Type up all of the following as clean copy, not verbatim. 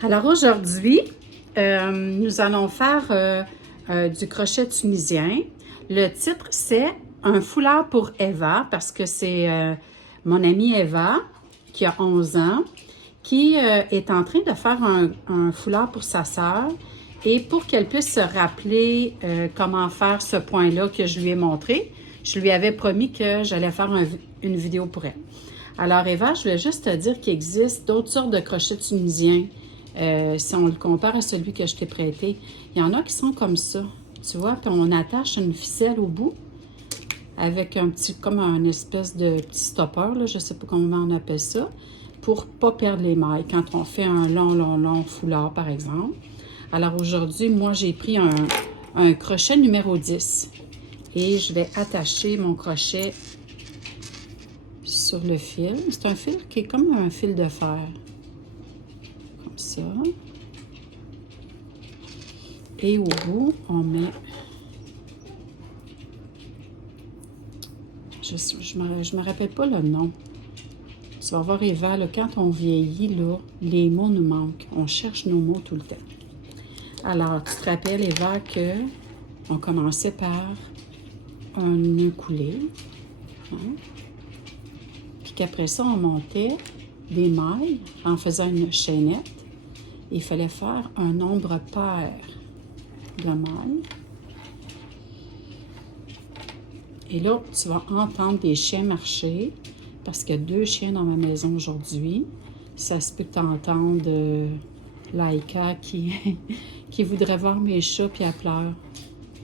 Alors aujourd'hui, nous allons faire du crochet tunisien. Le titre, c'est un foulard pour Eva, parce que c'est mon amie Eva, qui a 11 ans, qui est en train de faire un foulard pour sa sœur. Et pour qu'elle puisse se rappeler comment faire ce point-là que je lui ai montré, je lui avais promis que j'allais faire une vidéo pour elle. Alors Eva, je voulais juste te dire qu'il existe d'autres sortes de crochets tunisiens. Si on le compare à celui que je t'ai prêté, il y en a qui sont comme ça, tu vois, puis on attache une ficelle au bout avec un petit, comme un espèce de petit stopper, là, je ne sais pas comment on appelle ça, pour ne pas perdre les mailles quand on fait un long foulard, par exemple. Alors aujourd'hui, moi, j'ai pris un crochet numéro 10 et je vais attacher mon crochet sur le fil. C'est un fil qui est comme un fil de fer. Comme ça. Et au bout, on met... Je me rappelle pas le nom. Tu vas voir, Eva, là, quand on vieillit, là, les mots nous manquent. On cherche nos mots tout le temps. Alors, tu te rappelles, Eva, que on commençait par un nœud coulé. Hein? Puis qu'après ça, on montait des mailles en faisant une chaînette. Il fallait faire un nombre pair de mailles. Et là, tu vas entendre des chiens marcher, parce qu'il y a 2 chiens dans ma maison aujourd'hui. Ça se peut que tu entendes Laïka qui, qui voudrait voir mes chats, puis elle pleure.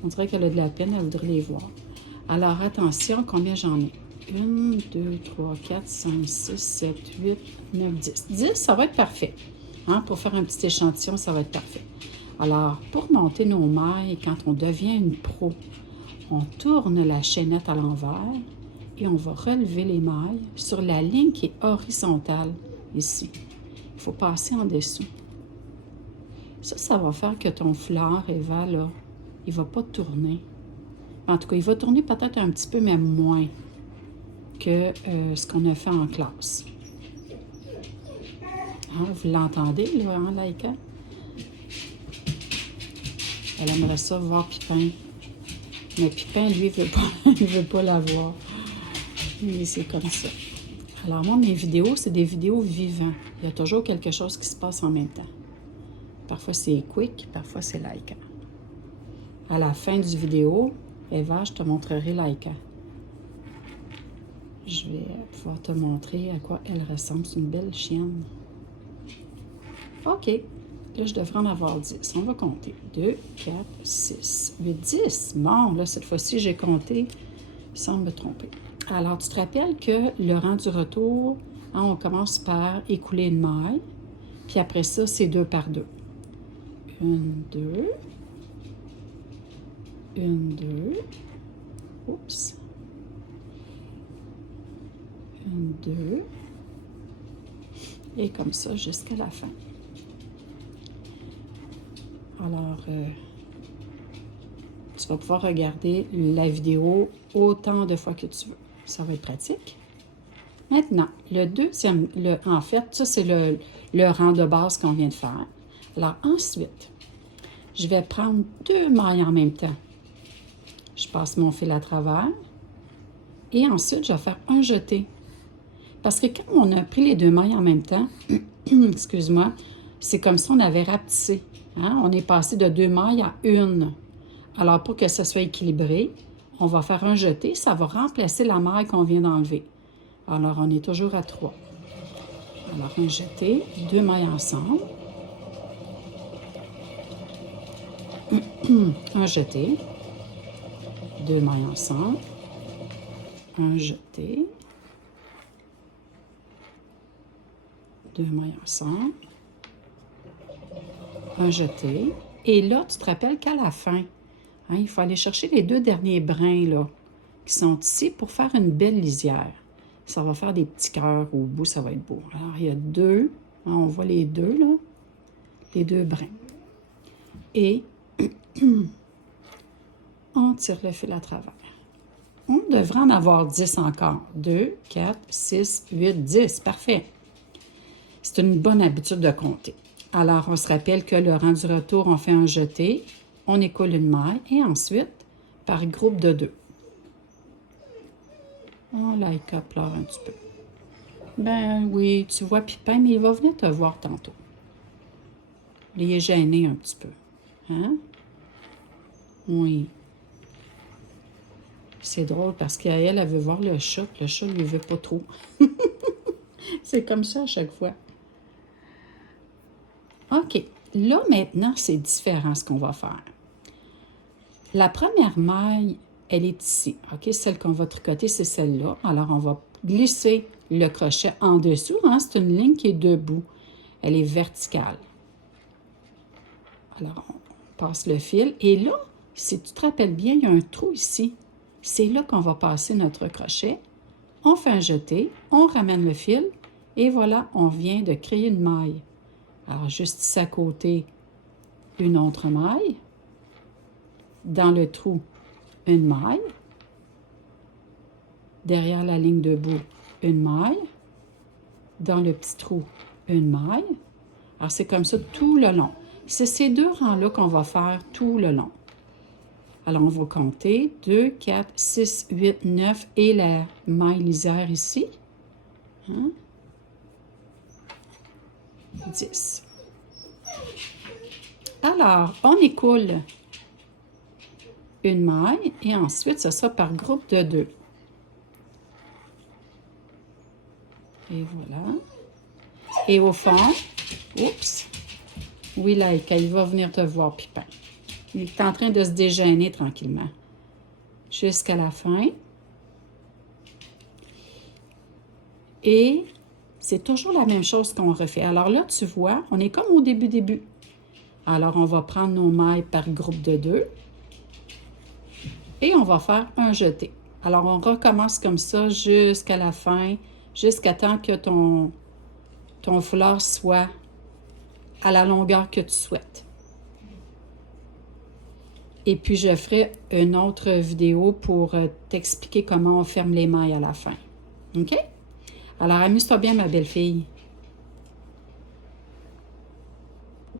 On dirait qu'elle a de la peine, elle voudrait les voir. Alors, attention, combien j'en ai? 1, 2, 3, 4, 5, 6, 7, 8, 9, 10. 10, ça va être parfait. Hein? Pour faire un petit échantillon, ça va être parfait. Alors, pour monter nos mailles, quand on devient une pro, on tourne la chaînette à l'envers et on va relever les mailles sur la ligne qui est horizontale ici. Il faut passer en dessous. Ça va faire que ton foulard, Eva, là, il ne va pas tourner. En tout cas, il va tourner peut-être un petit peu, mais moins que ce qu'on a fait en classe. Hein, vous l'entendez, là, hein, Laïka? Elle aimerait ça voir Pipin. Mais Pipin, lui, il veut pas la voir. Mais c'est comme ça. Alors moi, mes vidéos, c'est des vidéos vivantes. Il y a toujours quelque chose qui se passe en même temps. Parfois, c'est quick, parfois, c'est Laïka. À la fin du vidéo, Eva, je te montrerai Laïka. Je vais pouvoir te montrer à quoi elle ressemble. C'est une belle chienne. OK. Là, je devrais en avoir 10. On va compter. 2, 4, 6, 8, 10. Bon, là, cette fois-ci, j'ai compté sans me tromper. Alors, tu te rappelles que le rang du retour, hein, on commence par écouler une maille. Puis après ça, c'est 2 par 2. 1, 2. 1, 2. Oups. 1, 2. Et comme ça, jusqu'à la fin. Alors, tu vas pouvoir regarder la vidéo autant de fois que tu veux. Ça va être pratique. Maintenant, le deuxième, en fait, ça c'est le rang de base qu'on vient de faire. Alors ensuite, je vais prendre 2 mailles en même temps. Je passe mon fil à travers. Et ensuite, je vais faire un jeté. Parce que quand on a pris les 2 mailles en même temps, excuse-moi, c'est comme si on avait rapetissé. Hein? On est passé de 2 mailles à 1. Alors, pour que ça soit équilibré, on va faire un jeté. Ça va remplacer la maille qu'on vient d'enlever. Alors, on est toujours à 3. Alors, un jeté, 2 mailles ensemble. Un jeté. 2 mailles ensemble. Un jeté. 2 mailles ensemble. Un jeté. Et là, tu te rappelles qu'à la fin, hein, il faut aller chercher les 2 derniers brins là, qui sont ici pour faire une belle lisière. Ça va faire des petits cœurs au bout, ça va être beau. Alors, il y a 2, hein, on voit les 2, là, les 2 brins. Et on tire le fil à travers. On devrait en avoir 10 encore. 2, 4, 6, 8, 10. Parfait. C'est une bonne habitude de compter. Alors, on se rappelle que le rang du retour, on fait un jeté, on écoule une maille et ensuite, par groupe de 2. Oh, Laïka pleure un petit peu. Ben oui, tu vois Pipin, mais il va venir te voir tantôt. Il est gêné un petit peu. Hein? Oui. C'est drôle parce qu'elle, elle veut voir le chat, puis le chat lui veut pas trop. C'est comme ça à chaque fois. OK. Là, maintenant, c'est différent ce qu'on va faire. La première maille, elle est ici. OK? Celle qu'on va tricoter, c'est celle-là. Alors, on va glisser le crochet en dessous. Hein? C'est une ligne qui est debout. Elle est verticale. Alors, on passe le fil. Et là, si tu te rappelles bien, il y a un trou ici. C'est là qu'on va passer notre crochet. On fait un jeté, on ramène le fil et voilà, on vient de créer une maille. Alors, juste ici à côté, une autre maille. Dans le trou, une maille. Derrière la ligne de bout, une maille. Dans le petit trou, une maille. Alors, c'est comme ça tout le long. C'est ces 2 rangs-là qu'on va faire tout le long. Alors, on va compter 2, 4, 6, 8, 9 et la maille lisière ici. Hein? 10. Alors, on écoule une maille et ensuite, ce sera par groupe de 2. Et voilà. Et au fond, oups, oui, Laïka, il va venir te voir, Pipin. Il est en train de se dégêner tranquillement. Jusqu'à la fin. Et c'est toujours la même chose qu'on refait. Alors là, tu vois, on est comme au début. Alors, on va prendre nos mailles par groupe de 2. Et on va faire un jeté. Alors, on recommence comme ça jusqu'à la fin, jusqu'à temps que ton foulard soit à la longueur que tu souhaites. Et puis, je ferai une autre vidéo pour t'expliquer comment on ferme les mailles à la fin. OK? Alors, amuse-toi bien, ma belle fille.